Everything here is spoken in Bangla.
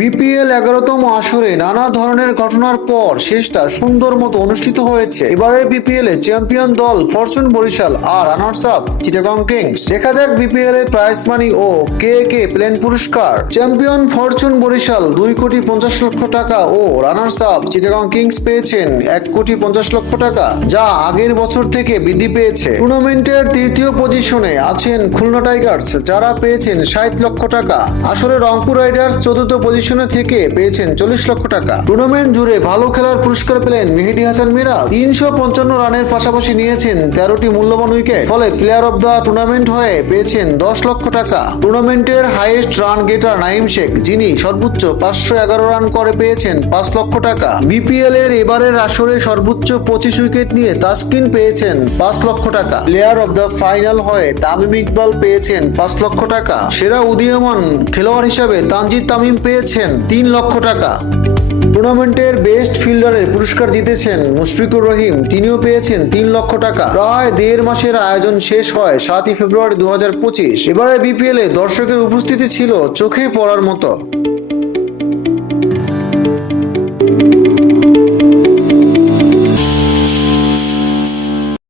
বিপিএল 11তম আসরে নানা ধরনের ঘটনার পর শেষটা সুন্দর মতো অনুষ্ঠিত হয়েছে। এবারের বিপিএল এ চ্যাম্পিয়ন দল ফরচুন বরিশাল আর রানার্স আপ চিটাগং কিংস। দেখা যাক বিপিএল এর প্রাইজ মানি ও কে প্লেন পুরস্কার। চ্যাম্পিয়ন ফরচুন বরিশাল 2,50,00,000 টাকা ও রানার্স আপ চিটাগং কিংস পেয়েছেন 1,50,00,000 টাকা, যা আগের বছর থেকে বৃদ্ধি পেয়েছে। টুর্নামেন্টের তৃতীয় পজিশনে আছেন খুলনা টাইগার্স, যারা পেয়েছেন 60 লক্ষ টাকা। আসলে রংপুর রাইডার্স চতুর্থ পজিশনে থেকে পেয়েছেন 40 লক্ষ টাকা। টুর্নামেন্ট জুড়ে ভালো খেলার পুরস্কার পেলেন মেহেদী হাসান মিরাজ। 355 রানের পাশাপাশি নিয়েছেন 13টি মূল্যবান উইকেট, ফলে প্লেয়ার অব দ্য টুর্নামেন্ট হয়ে পেয়েছেন 10 লক্ষ টাকা। টুর্নামেন্টের highest run getter Naim Sheikh, যিনি সর্বোচ্চ 511 রান করে পেয়েছেন 5 লক্ষ টাকা। বিপিএল এর এবারের আসরে সর্বোচ্চ 25 উইকেট নিয়ে তাসকিন পেয়েছেন 5 লক্ষ টাকা। প্লেয়ার অব দ্য ফাইনাল হয়ে তামিম ইকবাল পেয়েছেন 5 লক্ষ টাকা। সেরা উদীয়মান খেলোয়াড় হিসাবে তানজিদ তামিম পেয়েছেন 3 লক্ষ টাকা। টুর্নামেন্টের বেস্ট ফিল্ডারের পুরস্কার জিতেছেন মুশফিকুর রহিম, তিনিও পেয়েছেন 3 লক্ষ টাকা। প্রায় 1.5 মাসের আয়োজন শেষ হয় 7ই ফেব্রুয়ারি 2025। এবারে বিপিএল এ দর্শকের উপস্থিতি ছিল চোখে পড়ার মতো।